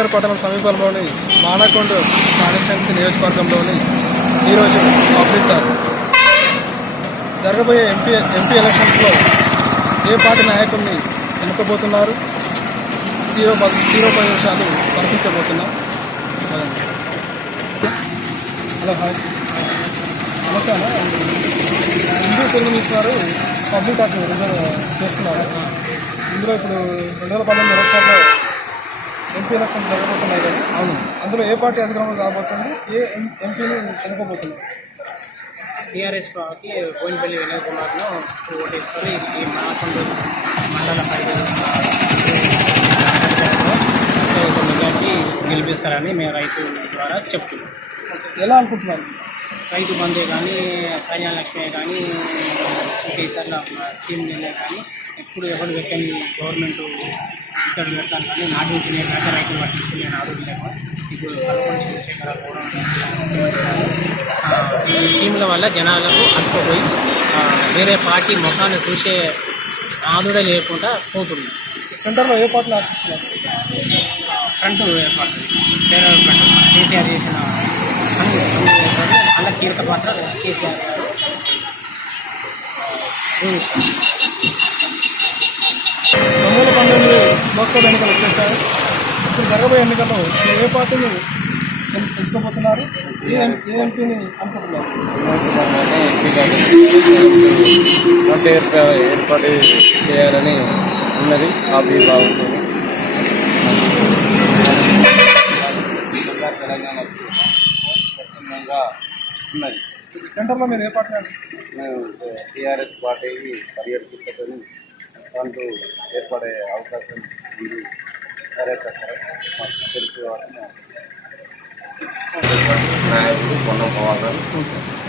కరీంనగర్ పట్టణం సమీపంలోని మానకొండ కాన్స్టిట్యున్సీ నియోజకవర్గంలోని ఈరోజు పబ్లిక్ జరగబోయే ఎంపీ ఎంపీ ఎలక్షన్స్లో ఏ పార్టీ నాయకుడిని ఎన్నుకోబోతున్నారు? తీరో తీరోపదేశాలు పరిశీలించబోతున్నాం. Hello hi. నమస్తే Hindu Telugu news public talk reserve చేస్తున్నారు. ఇందులో ఇప్పుడు రెండు వేల పన్నెండు ఎలక్షన్లో ఎంపీ ఎలక్షన్ జరగబోతున్నాయి కదా. అవును. అందులో ఏ పార్టీ అధికారంలో రాబోతుంది? ఏ ఎం- ఎంపీని ఎన్నుకోబోతుంది టీఆర్ఎస్ పార్టీ బోయినపల్లి వినయ్ కుమార్ను ఓటేస్తారు ఈ మానకొండ మండల పరిధిలో ఉన్న మెజార్టీ గెలిపిస్తారని మేము రైతు ద్వారా చెప్తున్నాం. ఎలా అనుకుంటున్నారు? రైతు బంధే కానీ కళ్యాణలక్ష్మి కానీ ఇంకా ఇతర స్కీమ్లే కానీ ఎప్పుడు ఎవరు పెట్టని గవర్నమెంట్ ఇక్కడ పెడతాను కానీ నాటి నేను దాకా రైతులు పట్టించుకునే నాడు లేక ఇప్పుడు కల్పన చంద్రశేఖర కూడా ఈ స్కీముల వల్ల జనాలకు అట్టుకుపోయి ఆ, వేరే పార్టీ ముఖాన్ని చూసే ఆదుడే లేకుండా పోతుంది. సెంటర్లో ఏ పార్టీని ఆశిస్తున్నారు? ఫ్రంట్ ఏర్పడుతుంది వేరే ఫ్రంట్. కేసీఆర్ చేసిన అలా కీలక పాత్ర కేసీఆర్. గారు లోక్సభ ఎన్నికలు వచ్చేసాయి ఇప్పుడు జరగబోయే ఎన్నికల్లో ఏ పార్టీని ఎన్- ఏ ఎంపీని అనుకుంటున్నారు వంట ఏర్పాటు చేయాలని ఉన్నది హాబీ బాగుంటుంది తెలంగాణకు స్వచ్ఛందంగా ఉన్నది సెంటర్లో మీరు ఏ పార్టీ మేము టీఆర్ఎస్ పార్టీకి పర్యటించుకొని దాంట్లో ఏర్పడే అవకాశం ఉంది కార్యకర్తలు మాకు నాయకుడు పొన్నం పవార్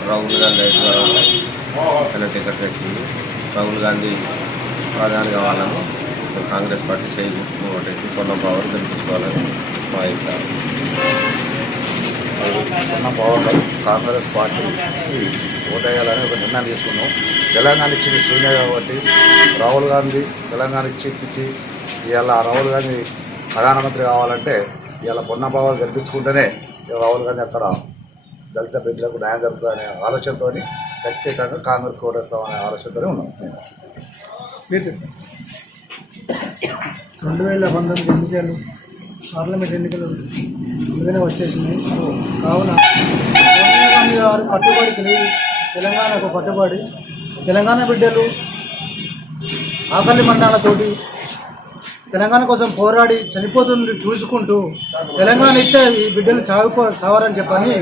రాహుల్ గాంధీ ఆయన టికెట్ వచ్చింది రాహుల్ గాంధీ ప్రధాని కావాలని కాంగ్రెస్ పార్టీ చేయి గుర్తుకు ఓటేసి పొన్నం పవర్ గెలిపించుకోవాలని మా అభిప్రాయం. ఉన్న కాంగ్రెస్ పార్టీకి ఓటేయాలని ఒక నిర్ణయం తీసుకున్నాం. తెలంగాణ ఇచ్చింది శూన్య కాబట్టి రాహుల్ గాంధీ తెలంగాణ ఇచ్చి ఇవాళ రాహుల్ గాంధీ ప్రధానమంత్రి కావాలంటే ఇవాళ పొన్న కనిపించుకుంటేనే రాహుల్ గాంధీ అక్కడ దళిత బిడ్డలకు న్యాయం జరుగుతుందనే ఆలోచనతో ఖచ్చితంగా కాంగ్రెస్ ఓటేస్తామనే ఆలోచనతోనే ఉన్నాం నేను రెండు వేల పంతొమ్మిది ఎన్నికలు పార్లమెంట్ ఎన్నికలు ముందుగానే వచ్చేసింది కావున గాంధీ గారు కట్టుబడి తెలియదు తెలంగాణకు కట్టుబడి తెలంగాణ బిడ్డలు ఆకలి మండలతోటి తెలంగాణ కోసం పోరాడి చనిపోతుంది చూసుకుంటూ తెలంగాణ ఇస్తే ఈ బిడ్డలు చావుకో చావరని చెప్పని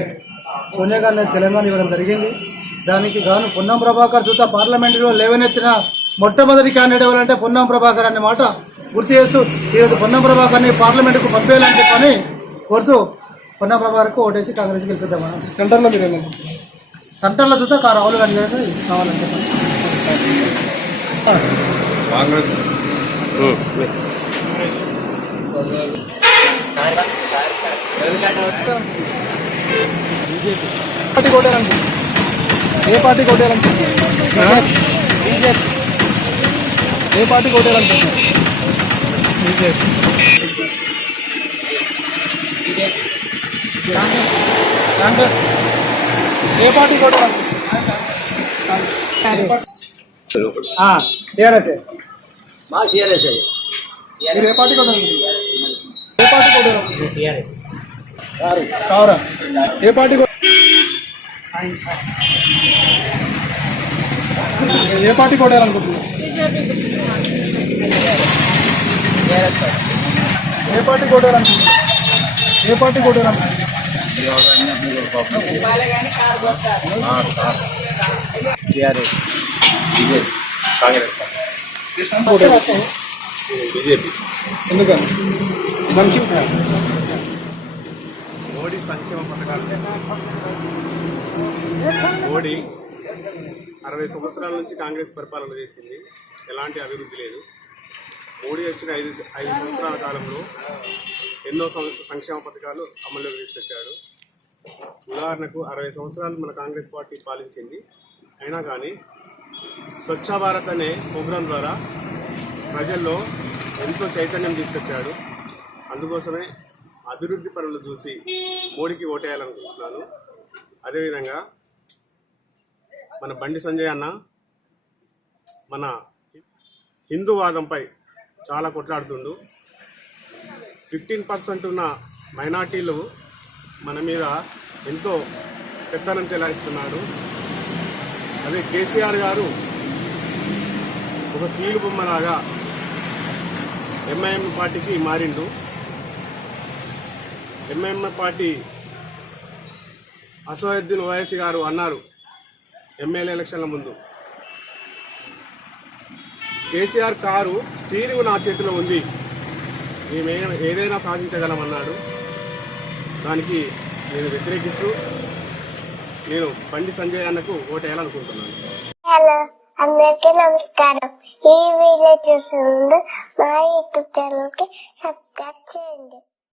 సోనియా గాంధీ తెలంగాణ ఇవ్వడం జరిగింది. దానికి గాను పొన్నం ప్రభాకర్ చూత పార్లమెంటులో లేవనెత్తిన మొట్టమొదటి క్యాండిడేట్ ఎవరంటే పొన్నం ప్రభాకర్ అనే మాట గుర్తు చేస్తూ ఈరోజు పొన్నం ప్రభాకర్ని పార్లమెంటుకు పంపేయాలని చెప్పని కోరుతూ పొన్నం ప్రభాకర్కు ఓటేసి కాంగ్రెస్ గెలిపిద్దామని సెంటర్లో మీరు సెంటర్లో చూస్తే కా రాహుల్ గాంధీ గారికి కావాలని చెప్పని కాంగ్రెస్. పార్టీ కొట్టాలనుకుంటున్నారు ఏ పార్టీ కొట్టాలనుకుంటున్నారు బీజేపీ ఏ పార్టీ కొట్టాలనుకుంటున్నారు బీజేపీ కాంగ్రెస్ ఏ పార్టీ కొట్టాలనుకుంటున్నారు టీఆర్ఎస్ మీరు ఏ పార్టీ కొట్టాలనుకుంటున్నారు ఏ పార్టీ టీఆర్ఎస్ కావరా. ఏ పార్టీ ఏ పార్టీ కొట్టాలనుకుంటున్నారు ఏ పార్టీ కొట్టాలనుకుంటున్నారు ఏ పార్టీ కొట్టాలనుకుంటున్నారు టీఆర్ఎస్ కాంగ్రెస్ బీజేపీ. ఎందుకని? మోడీ సంక్షేమ పథకాలు. మోడీ అరవై సంవత్సరాల నుంచి కాంగ్రెస్ పరిపాలన చేసింది. ఎలాంటి అభివృద్ధి లేదు. మోడీ వచ్చిన ఐదు ఐదు సంవత్సరాల కాలంలో ఎన్నో సం- సంక్షేమ పథకాలు అమల్లోకి తీసుకొచ్చాడు. ఉదాహరణకు అరవై సంవత్సరాలు మన కాంగ్రెస్ పార్టీ పాలించింది. అయినా కానీ స్వచ్ఛ భారత్ అనే ప్రోగ్రాం ద్వారా ప్రజల్లో ఎంతో చైతన్యం తీసుకొచ్చాడు అందుకోసమే అభివృద్ధి పనులు చూసి మోడీకి ఓటేయాలనుకుంటున్నాను. అదేవిధంగా మన బండి సంజయ్ అన్న మన హిందూవాదంపై చాలా కొట్లాడుతుండు. ఫిఫ్టీన్ పర్సెంట్ ఉన్న మైనార్టీలు మన మీద ఎంతో పెత్తనం చెలాయిస్తున్నాడు. అదే కేసీఆర్ గారు ఒక కీలు బొమ్మలాగా ఎంఐఎం పార్టీకి మారిండు. ఎంఐఎం పార్టీ అసోయుద్దీన్ ఓవైసీ గారు అన్నారు ఎమ్మెల్యే ఎలక్షన్ల ముందు. కేసీఆర్ కారు స్టీరింగ్ నా చేతిలో ఉంది. మేము ఏదైనా సాధించగలమన్నాడు. దానికి నేను వ్యతిరేకిస్తూ నేను బండి సంజయ్ అన్నకు ఓటేయాలనుకుంటున్నాను. అందరికీ నమస్కారం ఈ వీడియో చూసే ముందు మా యూట్యూబ్ ఛానల్కి సబ్స్క్రైబ్ చేయండి